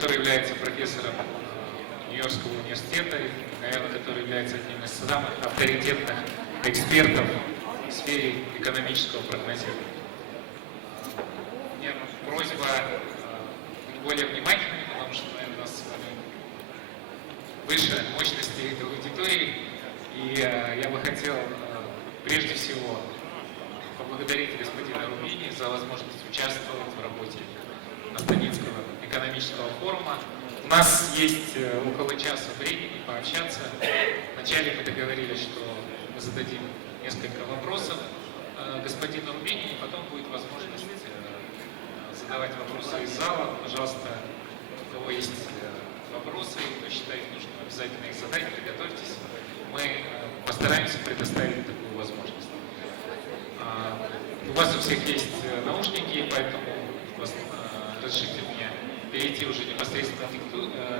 который является профессором Йоркского университета, и, наверное, который является одним из самых авторитетных экспертов в сфере экономического прогнозирования. У меня просьба быть более внимательными, потому что, наверное, у нас с вами выше мощности этой аудитории, и я бы хотел прежде всего поблагодарить господина Рубини за возможность участвовать в работе Астонинского экономического форума. У нас есть около часа времени пообщаться. Вначале мы договорились, что мы зададим несколько вопросов господину Рубини, и потом будет возможность задавать вопросы из зала. Пожалуйста, у кого есть вопросы, кто считает нужным обязательно их задать, приготовьтесь. Мы постараемся предоставить такую возможность. У вас у всех есть наушники, поэтому разрешите мне перейти уже непосредственно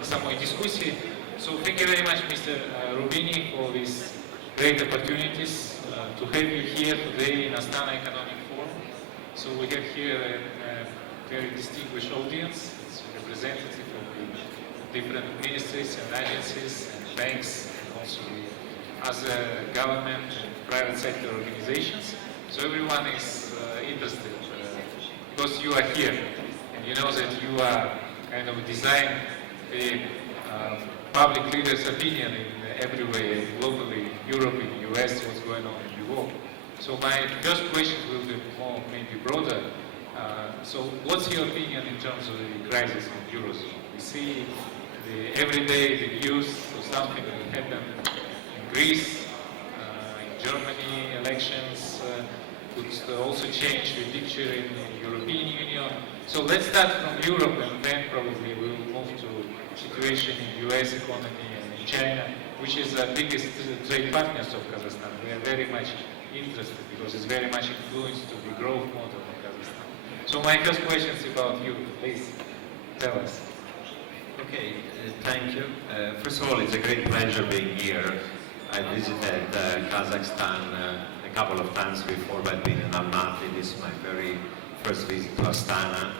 к самой дискуссии. So thank you very much, Mr. Roubini, for these great opportunities to have you here today in Astana Economic Forum. So we have here a very distinguished audience. It's representative of the different ministries and agencies and banks, and also the other government and private sector organizations. So everyone is interested because you are here, and you know that you are kind of design the public leaders' opinion in every way, globally, Europe, in the US, what's going on in the world. So my first question will be more maybe broader. So what's your opinion in terms of the crisis in the Eurozone? We see every day the news of something that happened in Greece, in Germany, elections could also change the picture in the European Union. So let's start from Europe, and then probably we will move to situation in the US economy and in China, which is the biggest trade partners of Kazakhstan. We are very much interested because it's very much influenced to the growth model of Kazakhstan. So my first question is about you. Please tell us. Okay, thank you. First of all, it's a great pleasure being here. I visited Kazakhstan a couple of times before, but I've been in Almaty. This is my very first visit to Astana,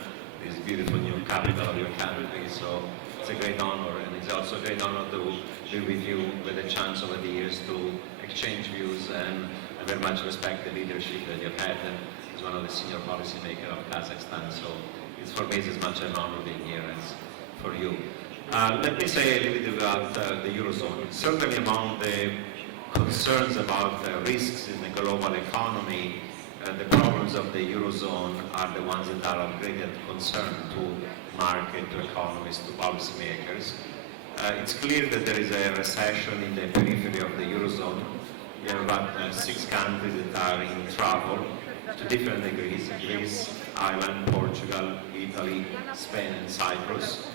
this beautiful new capital of your country. So it's a great honor, and it's also a great honor to be with you with a chance over the years to exchange views, and I very much respect the leadership that you've had as one of the senior policymakers of Kazakhstan. So it's for me it's as much an honor being here as for you. Let me say a little bit about the Eurozone. Certainly among the concerns about risks in the global economy, the problems of the Eurozone are the ones that are of greater concern to market, to economists, to policymakers. It's clear that there is a recession in the periphery of the Eurozone. We have about 6 countries that are in trouble to different degrees: Greece, Ireland, Portugal, Italy, Spain, and Cyprus.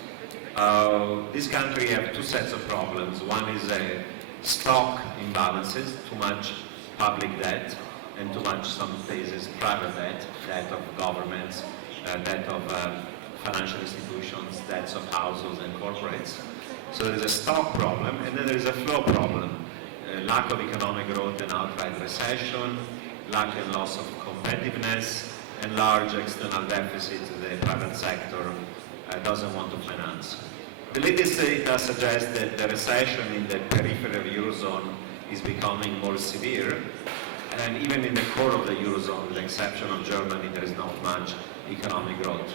This country have 2 sets of problems. One is stock imbalances, too much public debt, and too much, some cases, private debt, debt of governments, debt of financial institutions, debts of households and corporates. So there's a stock problem, and then there's a flow problem. Lack of economic growth and outright recession, lack and loss of competitiveness, and large external deficits the private sector doesn't want to finance. The latest data suggests that the recession in the periphery of the Eurozone is becoming more severe, and even in the core of the Eurozone, with the exception of Germany, there is not much economic growth.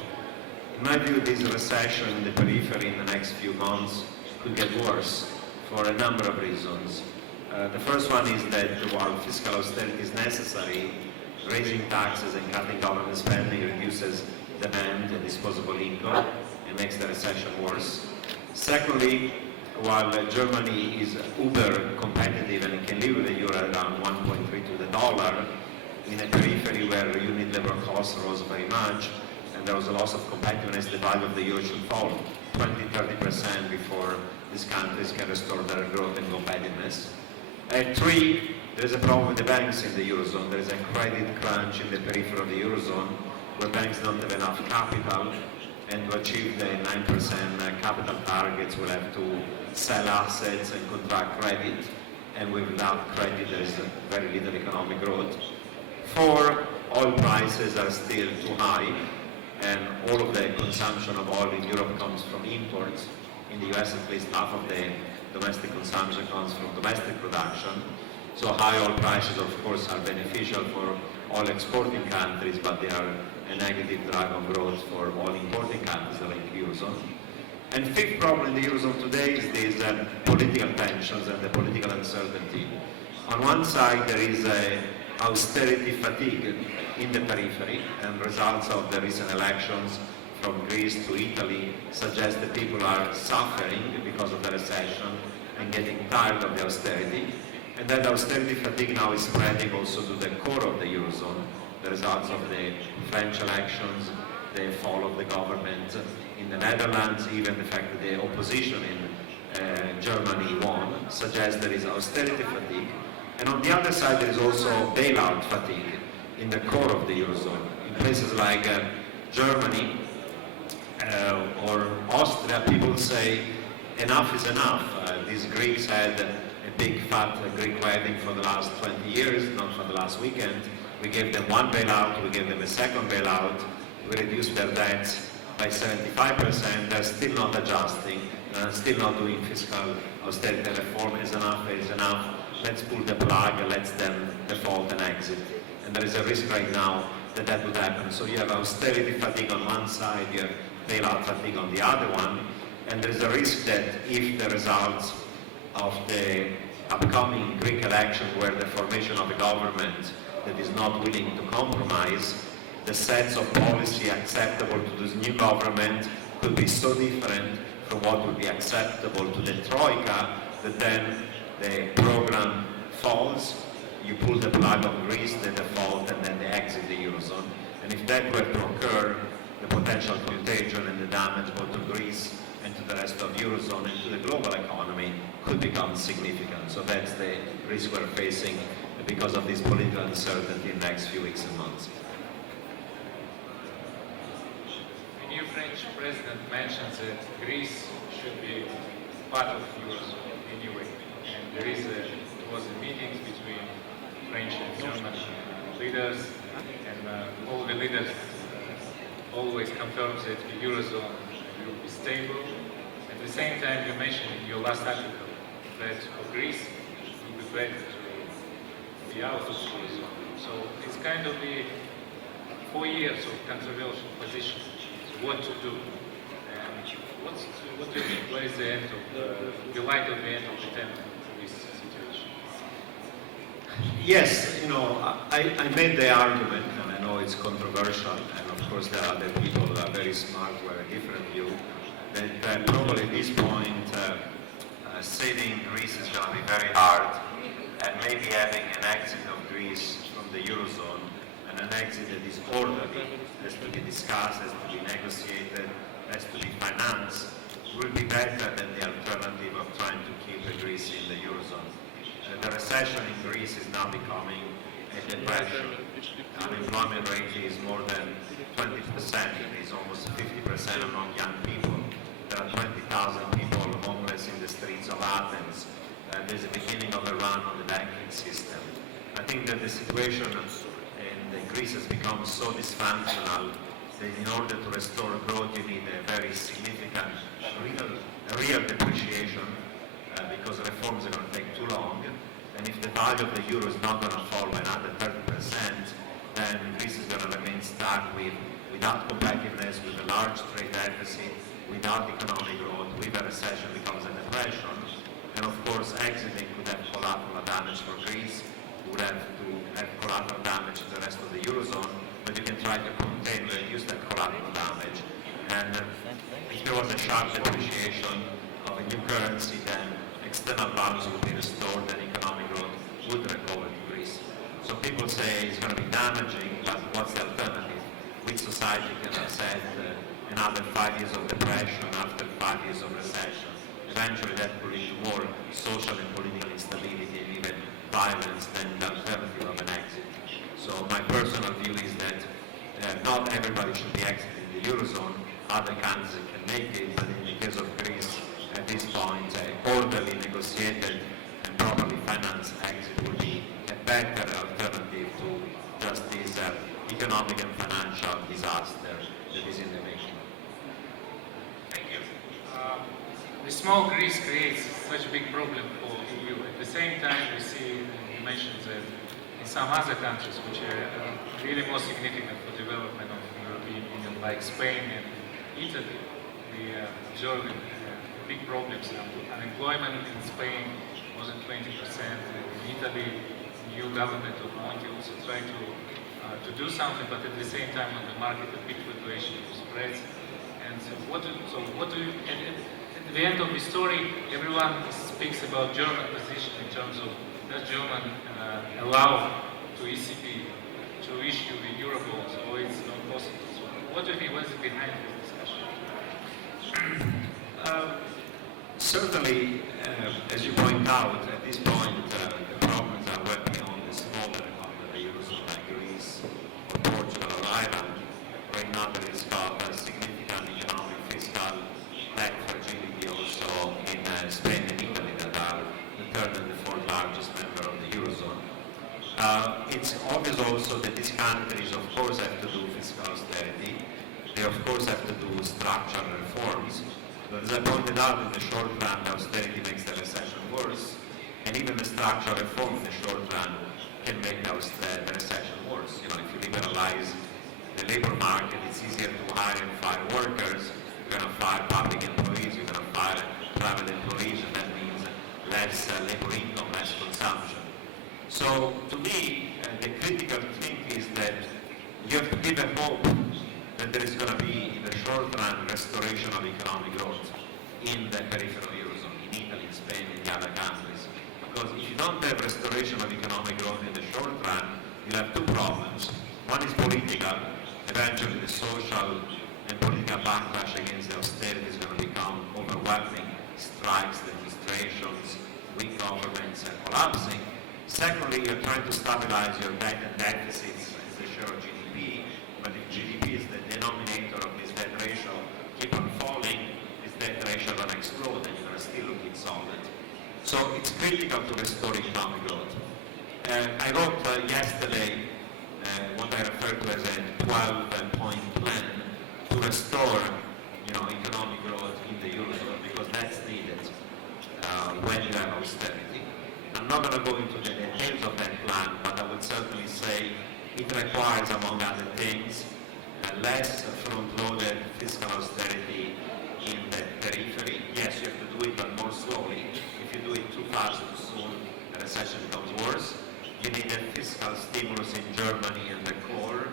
In my view, this recession in the periphery in the next few months could get worse for a number of reasons. The first one is that while fiscal austerity is necessary, raising taxes and cutting government spending reduces demand and disposable income and makes the recession worse. Secondly, while Germany is uber competitive and it can live with the euro around 1.3 to the dollar, in a periphery where unit labor costs rose very much and there was a loss of competitiveness, the value of the euro should fall 20-30% before these countries can restore their growth and competitiveness. And 3, there's a problem with the banks in the Eurozone. There's a credit crunch in the periphery of the Eurozone where banks don't have enough capital, and to achieve the 9% capital targets we'll have to sell assets and contract credit, and without credit there is very little economic growth. 4, oil prices are still too high, and all of the consumption of oil in Europe comes from imports. In the US, at least half of the domestic consumption comes from domestic production. So high oil prices, of course, are beneficial for oil exporting countries, but they are a negative drag on growth for oil importing countries like the Eurozone. And fifth problem in the Eurozone today is these political tensions and the political uncertainty. On one side, there is a austerity fatigue in the periphery, and results of the recent elections from Greece to Italy suggest that people are suffering because of the recession and getting tired of the austerity. And that austerity fatigue now is spreading also to the core of the Eurozone. The results of the French elections, the fall of the government in the Netherlands, even the fact that the opposition in Germany won, suggests there is austerity fatigue. And on the other side, there is also bailout fatigue in the core of the Eurozone. In places like Germany or Austria, people say enough is enough. These Greeks had a big fat Greek wedding for the last 20 years, not for the last weekend. We gave them one bailout, we gave them a second bailout, we reduced their debts by 75%, they're still not adjusting, still not doing fiscal austerity reform. Is enough, let's pull the plug, let them default and exit. And there is a risk right now that that would happen. So you have austerity fatigue on one side, you have bailout fatigue on the other one, and there is a risk that if the results of the upcoming Greek election were the formation of a government that is not willing to compromise, the sets of policy acceptable to this new government could be so different from what would be acceptable to the Troika that then the program falls, you pull the plug on Greece, they default, and then they exit the Eurozone. And if that were to occur, the potential contagion and the damage both to Greece and to the rest of Eurozone and to the global economy could become significant. So that's the risk we're facing because of this political uncertainty in the next few weeks and months. The new French president mentions that Greece should be part of Eurozone anyway. And there was a meeting between French and German leaders, and all the leaders always confirms that the Eurozone will be stable. At the same time, you mentioned in your last article that for Greece it will be better to be out of the Eurozone. So it's kind of the 4 years of controversial position. So what to do? And what do you think? Where is the end of the light of the end of the tunnel for this situation? Yes, I made the argument, and I know it's controversial, and of course there are other people that are very smart who have a different view, that probably at this point saving Greece is going to be very hard, and maybe having an exit of Greece from the Eurozone, and an exit that is orderly, has to be discussed, has to be negotiated, has to be financed, will be better than the alternative of trying to keep Greece in the Eurozone. The recession in Greece is now becoming a depression. Unemployment rate is more than 20%. It is almost 50% among young people. There are 20,000 people homeless in the streets of Athens. There's a beginning of a run on the banking system. I think that the situation in Greece has become so dysfunctional that in order to restore growth, you need a very significant, real depreciation because reforms are going to take too long. And if the value of the euro is not going to fall by another 30%, then Greece is going to remain stuck without competitiveness, with a large trade deficit, without economic growth, with a recession becomes a depression. And of course, exiting could have collateral damage for Greece, would have to have collateral damage to the rest of the Eurozone, but you can try to contain, reduce that collateral damage. And if there was a sharp depreciation of a new currency, then external balance would be restored and economic growth would recover to Greece. So people say it's going to be damaging, but what's the alternative? Which society can accept another 5 years of depression after 5 years of recession? Eventually that will lead to more social and political instability and even violence than the alternative of an exit. So my personal view is that not everybody should be exiting the Eurozone. Other countries can make it, but in the case of Greece, at this point, orderly, negotiated, and properly financed exit would be a better alternative to just this economic and financial disaster that is in the making. Thank you. The small Greece creates such a big problem for EU. At the same time, we see, you mentioned that in some other countries which are really more significant for development of the European Union, like Spain and Italy, we are observing big problems now. Unemployment in Spain more than 20%. In Italy, new government of Monti also tried to do something, but at the same time on the market a big fluctuation of spreads. And so what do you, at the end of the story, everyone speaks about German position in terms of does German allow to ECB to issue the Eurobonds, or it's not possible. So what do you think, what is behind this discussion? Certainly, as you point out, at this point, the problems are well beyond the smaller part of the Eurozone, like Greece, or Portugal, or Ireland. Right now, there is got a significant economic fiscal debt for GDP also in Spain and Italy, that are the third and the fourth largest member of the Eurozone. It's obvious also that these countries, of course, have to do fiscal austerity. They, of course, have to do structural reforms. But as I pointed out, in the short run, the austerity makes the recession worse, and even the structural reform in the short run can make the recession worse. You know, if you liberalize the labor market, it's easier to hire and fire workers. You're going to fire public employees, you're going to fire private employees, and that means less labor income, less consumption. So, to me, the critical thing is that you have to give a hope that there is going to be, in the short run, restoration of economic growth in the peripheral Eurozone, in Italy, in Spain, in the other countries. Because if you don't have restoration of economic growth in the short run, you'll have two problems. One is political. Eventually, the social and political backlash against the austerity is going to become overwhelming. Strikes, demonstrations, weak governments are collapsing. Secondly, you're trying to stabilize your debt and deficits as the share of GDP. But if GDP is the denominator of this debt ratio, keep on falling, this debt ratio will explode and you're still looking solid. So it's critical to restore economic growth. I wrote yesterday what I refer to as a 12-point plan to restore, economic growth in the Eurozone, because that's needed when you have austerity. I'm not going to go into the details of that plan, but I would certainly say it requires, among other things, less front-loaded fiscal austerity in the periphery. Yes, you have to do it, but more slowly. If you do it too fast, too soon, the recession becomes worse. You need a fiscal stimulus in Germany and the core.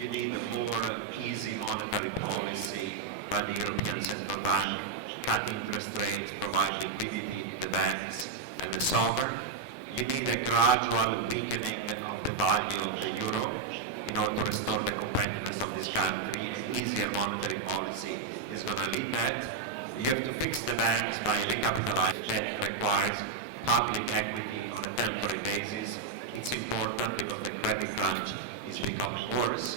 You need a more easy monetary policy by the European Central Bank, cut interest rates, provide liquidity to the banks and the sovereign. You need a gradual weakening of the value of the euro in order to restore the competitiveness of this country. An easier monetary policy is going to lead that. You have to fix the banks by recapitalizing. That requires public equity on a temporary basis. It's important because the credit crunch is becoming worse.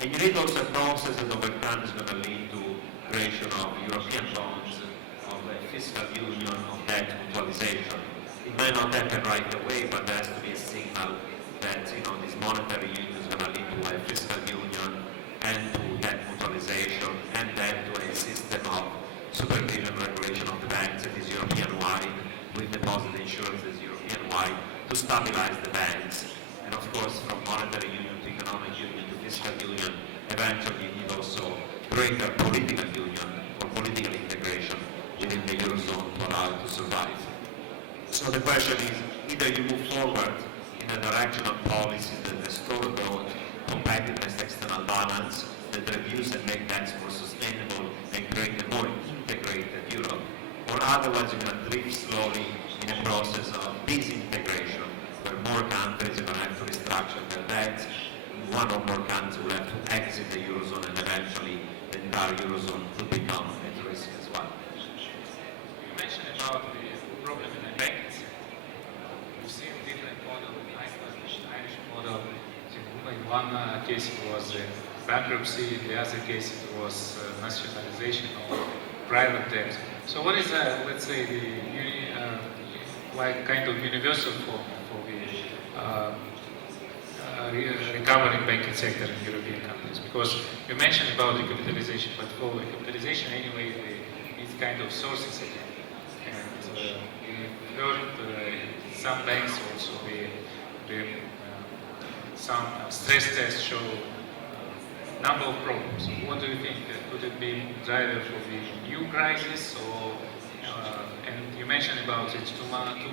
And you need also a process that over time is going to lead to creation of European bonds, of a fiscal union, of debt mutualization. It may not happen right away, but there has to be a signal that this monetary union is going to lead to a fiscal union and to debt mutualization and then to a system of supervision regulation of the banks that is European-wide, with deposit insurance that is European-wide, to stabilize the banks. And of course, from monetary union to economic union to fiscal union, eventually you need also greater political union or political integration within the Eurozone to allow it to survive. So the question is, either you move forward in a direction of policies that restore growth, competitiveness, external balance, that reduce and make banks more sustainable and create a more integrated Europe, or otherwise you're going to drift slowly in a process of disintegration, where more countries are going to have to restructure their debts, one or more countries will have to exit the Eurozone, and eventually the entire Eurozone will become at risk as well. You mentioned about the problem in the banking sector. We've seen different models, Irish model. In one case it was bankruptcy, in the other case it was nationalization of private debt. So what is, let's say, the kind of universal formula for the recovering banking sector in European countries? problems? Because you mentioned about recapitalization, but for recapitalization anyway, it's kind of sources again. And we heard some banks also, some stress tests show number of problems. What do you think? Could it be driver for the new crisis, or and you mentioned about it, too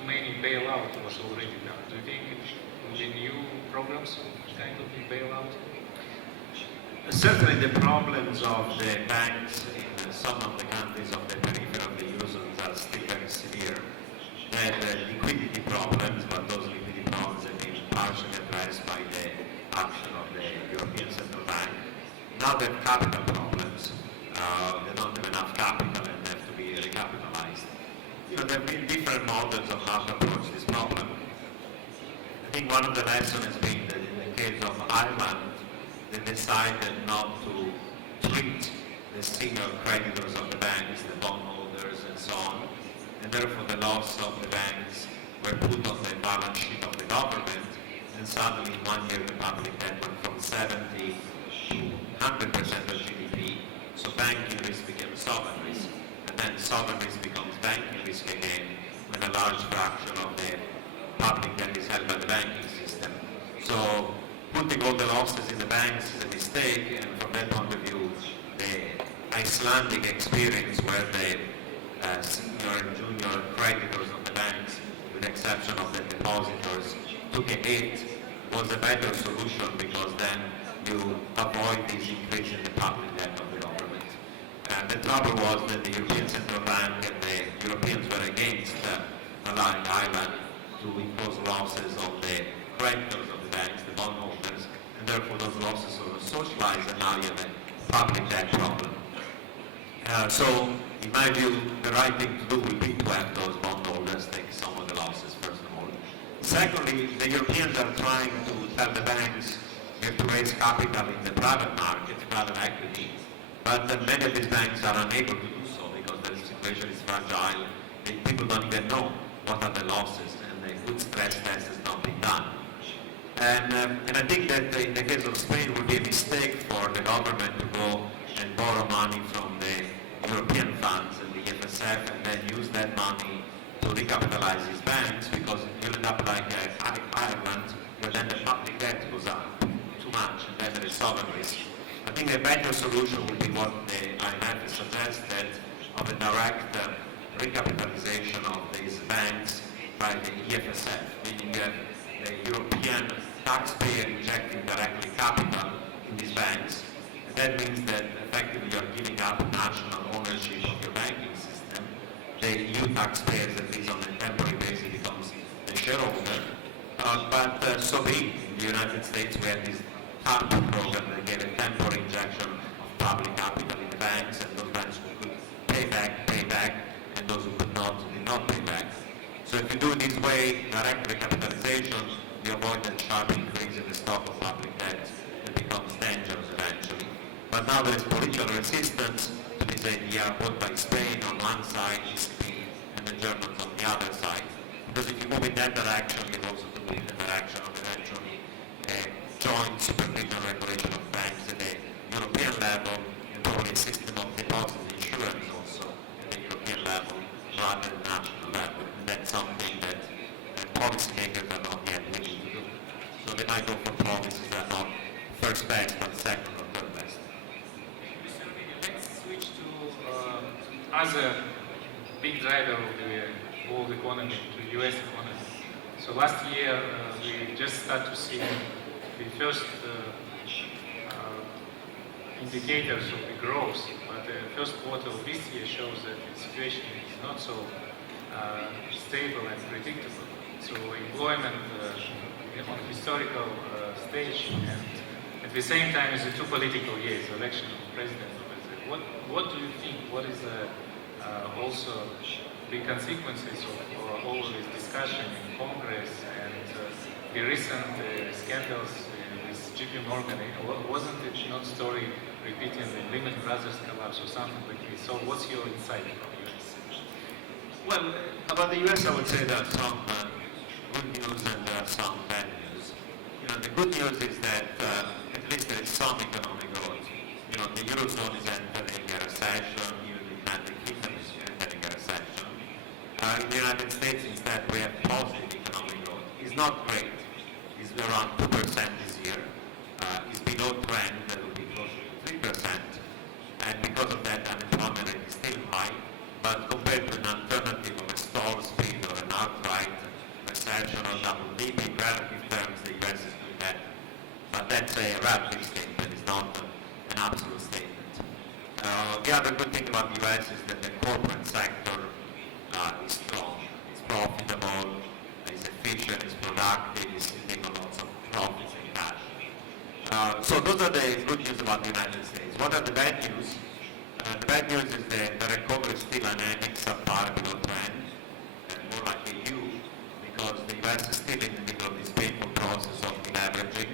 many bailout was already done. Do you think it will be new programs of kind of bailout? Certainly the problems of the banks in some of the countries of the periphery of the Eurozone are still very severe. They had liquidity problems, but those liquidity problems have been partially addressed by the action of the European Central Bank. Now they have capital problems. They don't have enough capital and they have to be recapitalized. There have been different models of how to approach this problem. I think one of the lessons has been that in the case of Ireland, they decided not to treat the senior creditors of the banks, the bondholders and so on, and therefore the loss of the banks were put on the balance sheet of the government, and suddenly in 1 year the public debt went from 70 to 100% of GDP, so banking risk became sovereign risk, and then sovereign risk becomes banking risk again when a large fraction of the public debt is held by the banking system. So putting all the losses in the banks is a mistake, and from that point of view, the Icelandic experience where the senior and junior creditors of the banks, with the exception of the depositors, took a hit, was a better solution because then you avoid this increase in the public debt of the government. The trouble was that the European Central Bank and the Europeans were against allowing Ireland to impose losses on the creditors of the banks, the bondholders, and therefore those losses were socialized, and now you have a public debt problem. So, in my view, the right thing to do will be to have those bondholders take some of the losses, first of all. Secondly, the Europeans are trying to tell the banks you have to raise capital in the private market, private equity, but many of these banks are unable to do so because the situation is fragile. People don't even know what are the losses, and the good stress test has not been done. And I think that in the case of Spain it would be a mistake for the government to go and borrow money from the European funds and the EFSF and then use that money to recapitalize these banks, because you'll end up like Ireland, where then the public debt goes up too much and then there is sovereign risk. I think a better solution would be what the IMF has suggested, of a direct recapitalization of these banks by the EFSF, meaning the European taxpayer injecting directly capital in these banks. And that means that effectively you are giving up national ownership of your banking system. The EU taxpayers, at least on a temporary basis, becomes the shareholder. But so be it. In the United States we had this TARP program that gave a temporary injection of public capital in the banks, and those banks who could pay back, and those who could not, did not pay back. So if you do it this way, direct recapitalization, you avoid that sharp increase in the stock of public debt that becomes dangerous eventually. But now there is political resistance to this idea, both by Spain on one side, ECB, and the Germans on the other side. Because if you move in that direction, you also move in the direction of eventually joint supervision regulation of banks at the European level, and probably a system of deposit insurance also at the European level rather than national level. And that's something that policymakers are not yet willing to do. So they might go for policies that are not first best, but second or third best. Mr. Roubini, let's switch to other big driver of the world economy, to US economy. So last year we just started to see the first indicators of the growth, but the first quarter of this year shows that the situation is not so stable and predictable. So employment on a historical stage, and at the same time it's the two political years, election of president. What do you think? What is also the consequences of all of this discussion in Congress and the recent scandals with JP Morgan? Wasn't it not story repeating the Lehman Brothers collapse or something like this? So what's your insight from the US? Well, about the US, I would say there are some good news and there are some bad news. The good news is that at least there is some economic growth Eurozone is entering a recession, even the United Kingdom is entering a recession. In the United States, instead, we have positive economic growth. It's not great. It's around 2% this year. It's below trend, that will be closer to 3%. And because of that, unemployment rate is still high. But compared to an alternative of a stall speed or an outright recession or double dip, in relative terms, the US is doing better. But that's a relative statement. It's not an absolute statement. The other good thing about the US is that the corporate sector is strong, it's profitable, it's efficient, it's productive, it's sitting on lots of profits and cash. So those are the good news about the United States. What are the bad news? The bad news is that the recovery is still anemic, subpar, below trend, more like a U, because the US is still in the middle of this painful process of deleveraging.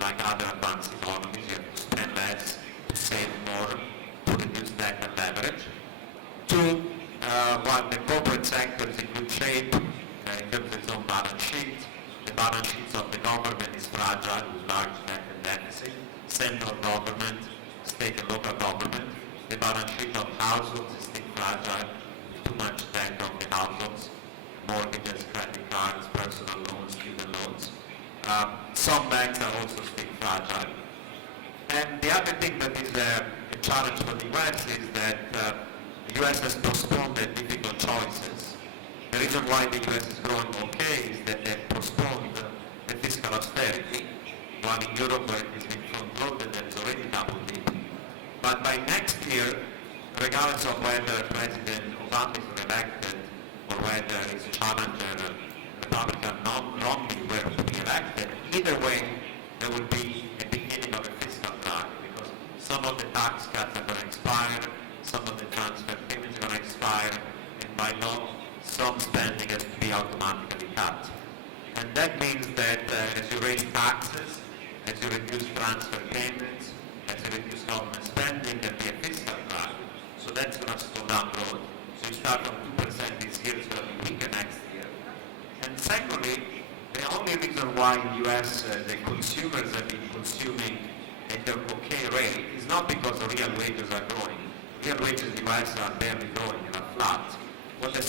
Like other advanced economies, you have to spend less, to save more, to reduce debt and leverage. Two, while the corporate sector is in good shape in terms of its own balance sheet, the balance sheets of the government is fragile with large debt and deficit. Central government, state and local government, the balance sheet of households is still fragile, with too much debt on the households, mortgages, credit cards, personal loans, student loans. Some banks are also still fragile. And the other thing that is a challenge for the US is that the US has postponed their difficult choices. The reason why the US is growing okay is that they postponed the fiscal austerity, while in Europe where it has been front-loaded, there is already double dip. But by next year, regardless of whether President Obama is re-elected or whether his challenger, Republican Romney, were to be elected, either way, there will be a beginning of a fiscal drive because some of the tax cuts are going to expire, some of the transfer payments are going to expire, and by law, some spending has to be automatically cut. And that means that as you raise taxes, as you reduce transfer payments, as you reduce government spending, there'll be a fiscal drive. So that's going to slow down growth. So you start from 2% this year, it's going to be weaker next year. And secondly, the only reason why in the US the consumers have been consuming at an okay rate is not because the real wages are growing. Real wages in the US are barely growing and are flat. What has